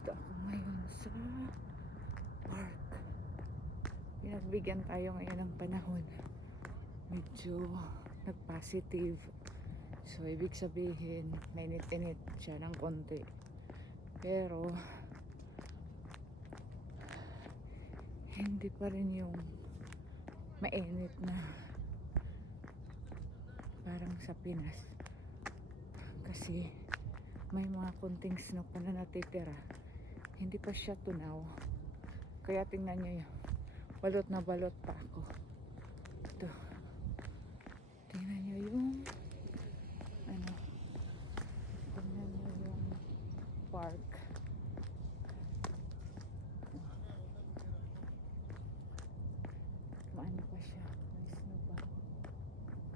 Nandito ako ngayon sa park. Pinagbigyan tayo ngayon ng panahon. Medyo nag-positive. So, ibig sabihin, mainit-init siya ng konti. Pero, hindi pa rin yung mainit na parang sa Pinas. Kasi, may mga konting snow pa na natitira. Hindi pa siya tunaw. Kaya tingnan nyo yun. Balot na balot pa ako. Ito. Tingnan nyo yung tingnan nyo yung park. Maano pa siya. May snow pa.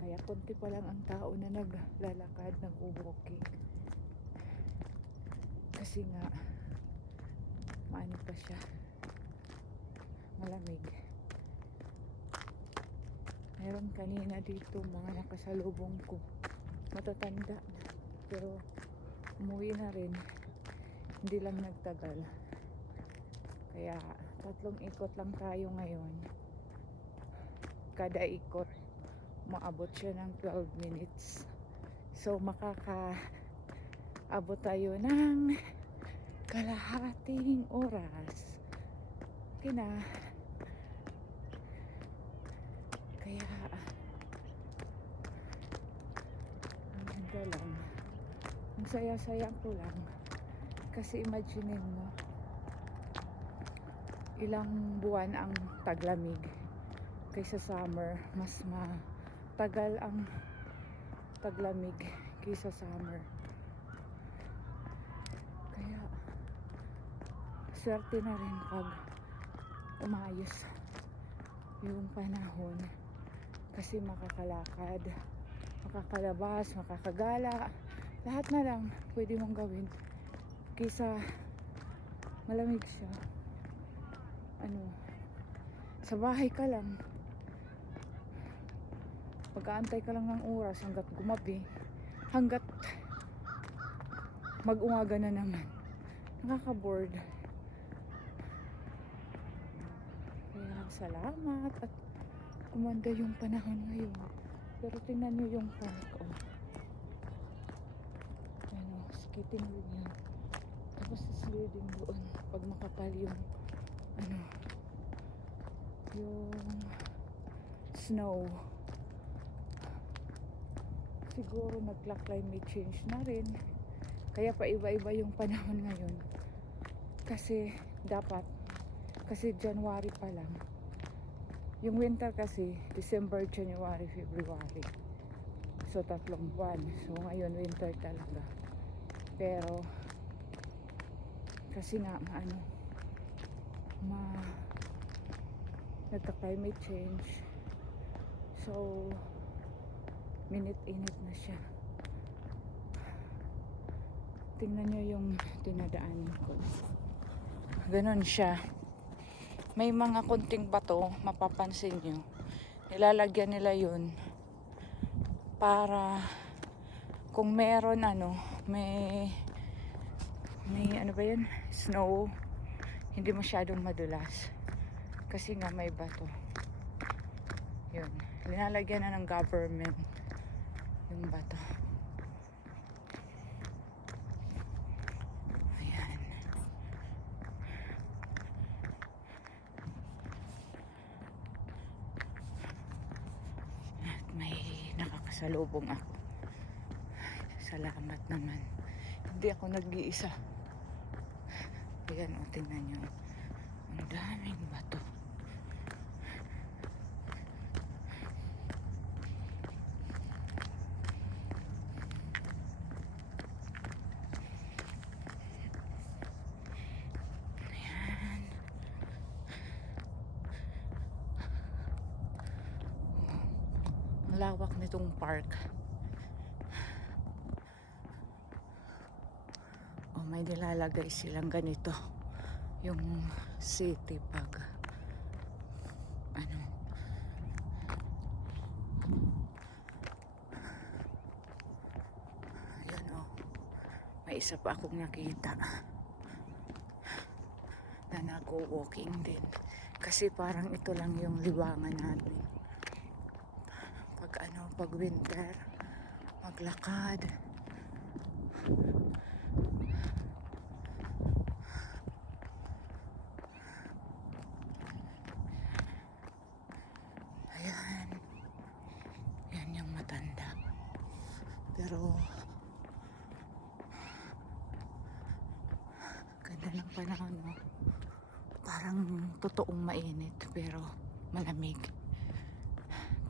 Kaya konti pa lang ang tao na naglalakad, nag-walking. Kasi nga maano pa siya, malamig. Meron kanina dito mga nakasalubong ko, matatanda na, pero umuwi na rin, hindi lang nagtagal. Kaya 3 ikot lang tayo ngayon. Kada ikot maabot siya ng 12 minutes. So makakaabot tayo ng kalahating oras. Kaya ang ganda lang, ang saya-saya ko lang. Kasi imagine mo, ilang buwan ang taglamig kaysa summer. Mas matagal ang taglamig kaysa summer. Kaya swerte na rin pag umayos yung panahon, kasi makakalakad, makakalabas, makakagala, lahat na lang pwede mong gawin kaysa malamig siya. Sa bahay ka lang, mag-aantay ka lang ng oras hanggat gumabi, hanggat mag-umaga na naman. Nakaka-bored. Kaya salamat at kumanda yung panahon ngayon. Pero tingnan nyo yung park, skating rin yan. Tapos sledding doon pag makapal yung yung snow. Siguro nagla-climate change na rin, kaya pa iba-iba yung panahon ngayon. Kasi January pa lang. Yung winter kasi December, January, February. So 3 buwan. So ngayon winter talaga. Pero kasi nga nagka-climate change. So minit-init na siya. Tingnan nyo yung dinadaanan ko. Ganon siya. May mga kunting bato, mapapansin nyo. Nilalagyan nila yun para kung meron may snow, hindi masyadong madulas. Kasi nga may bato. Yun. Linalagyan na ng government yung bato. Ayan. At may nakakasalubong ako. Salamat naman. Hindi ako nag-iisa. Ayan, tingnan nyo. Ang daming bato. Lawak nitong park. May nilalagay silang ganito yung city pag ayan may isa pa akong nakita. mag-go walking din. Kasi parang ito lang yung liwangan natin. Pag winter, maglakad. Ayan. Yan yung matanda. Pero ganda ng panahon, no? Parang totoong mainit pero malamig.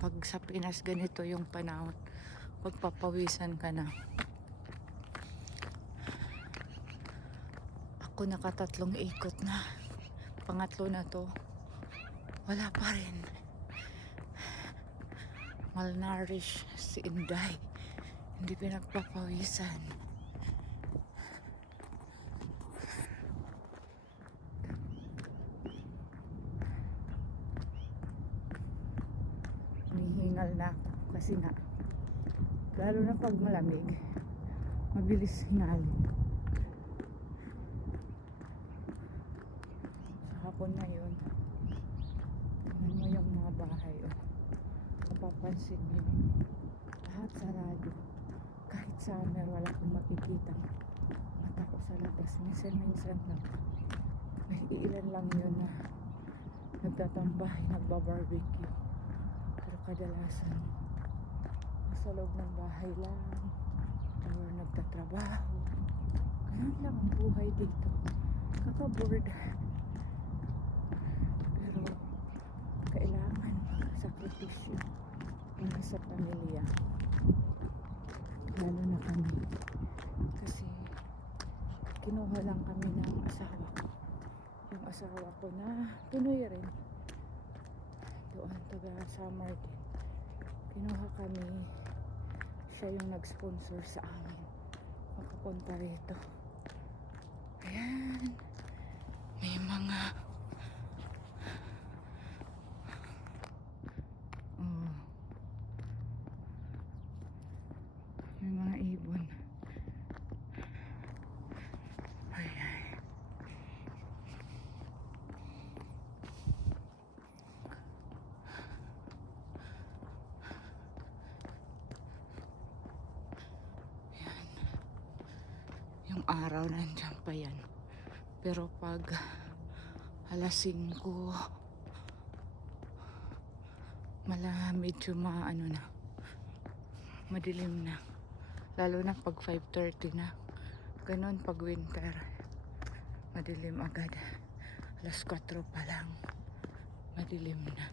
Pag sa Pinas ganito yung panahon, pagpapawisan ka na. Ako nakatatlong ikot na. Pangatlo na to. Wala pa rin. Malnourished si Inday. Hindi pinagpapawisan. Hinihingal na ako kasi nga lalo na pag malamig mabilis hingalin. Sa hapon na yun, tingnan mo yung mga bahay, oh. Mapapansin nyo lahat sarado. Kahit summer wala akong makikita mata ko sa labas. Minsan lang may ilan lang yun na nagtatambay, nagbabarbecue. Pero kadalasan nasa loob ng bahay lang or nagtatrabaho. Ganun lang ang buhay dito. Kaka-bored. Pero kailangan sakripisyo para sa pamilya. Lalo na kami. Kasi kinuha lang kami ng asawa ko. Yung asawa ko na Pinoy rin. Doon, taga Summer din. Kinuha kami. Siya yung nag-sponsor sa amin. Makapunta rito. Ayan. May mga may mga ibon. Ayan. Yung araw nandiyan pa yan. Pero pag alas 5 medyo na madilim na. Lalo na pag 5:30 na. Ganon pag winter. Madilim agad. Alas 4 pa lang. Madilim na.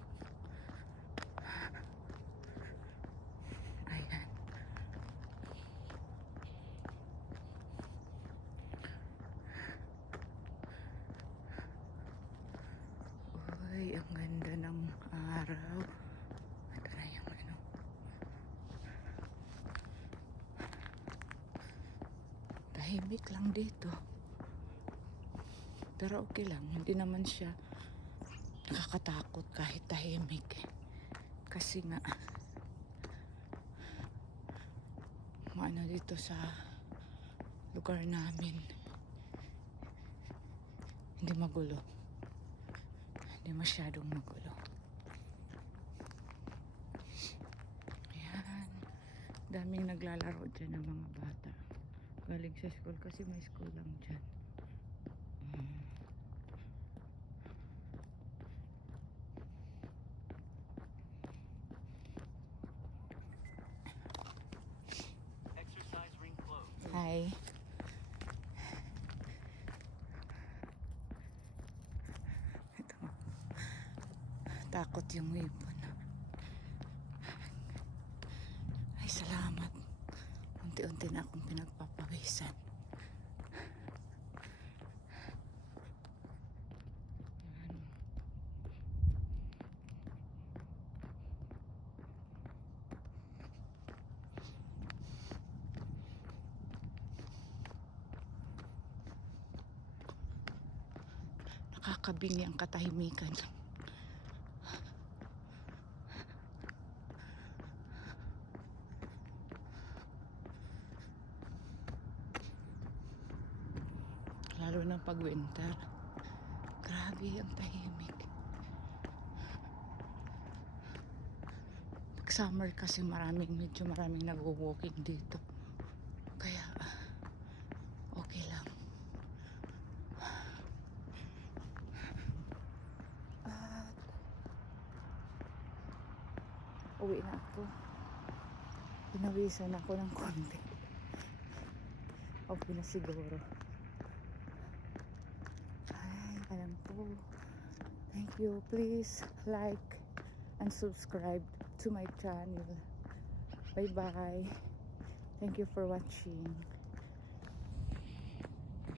Ayan. Uy, ang ganda ng araw. Ito na yung tahimik lang dito. Pero okay lang. Hindi naman siya nakakatakot kahit tahimik. Kasi nga maano dito sa lugar namin. Hindi magulo. Hindi masyadong magulo. Ayan. Daming naglalaro dyan ng mga bata. Galing sa school kasi may school lang dyan. Hi. Ito. Takot yung ibon. Ay, salamat. Unti-unti na akong pinagpapawisan. Nakakabingi ang katahimikan. Lalo na pag winter. Grabe, ang tahimik. Pag summer kasi medyo maraming nag-walking dito. Kaya, okay lang. At, uwi na ako. Pinawisan ako ng konti. Okay na siguro. Ay, alam ko. Thank you. Please like and subscribe to my channel. Bye bye. Thank you for watching.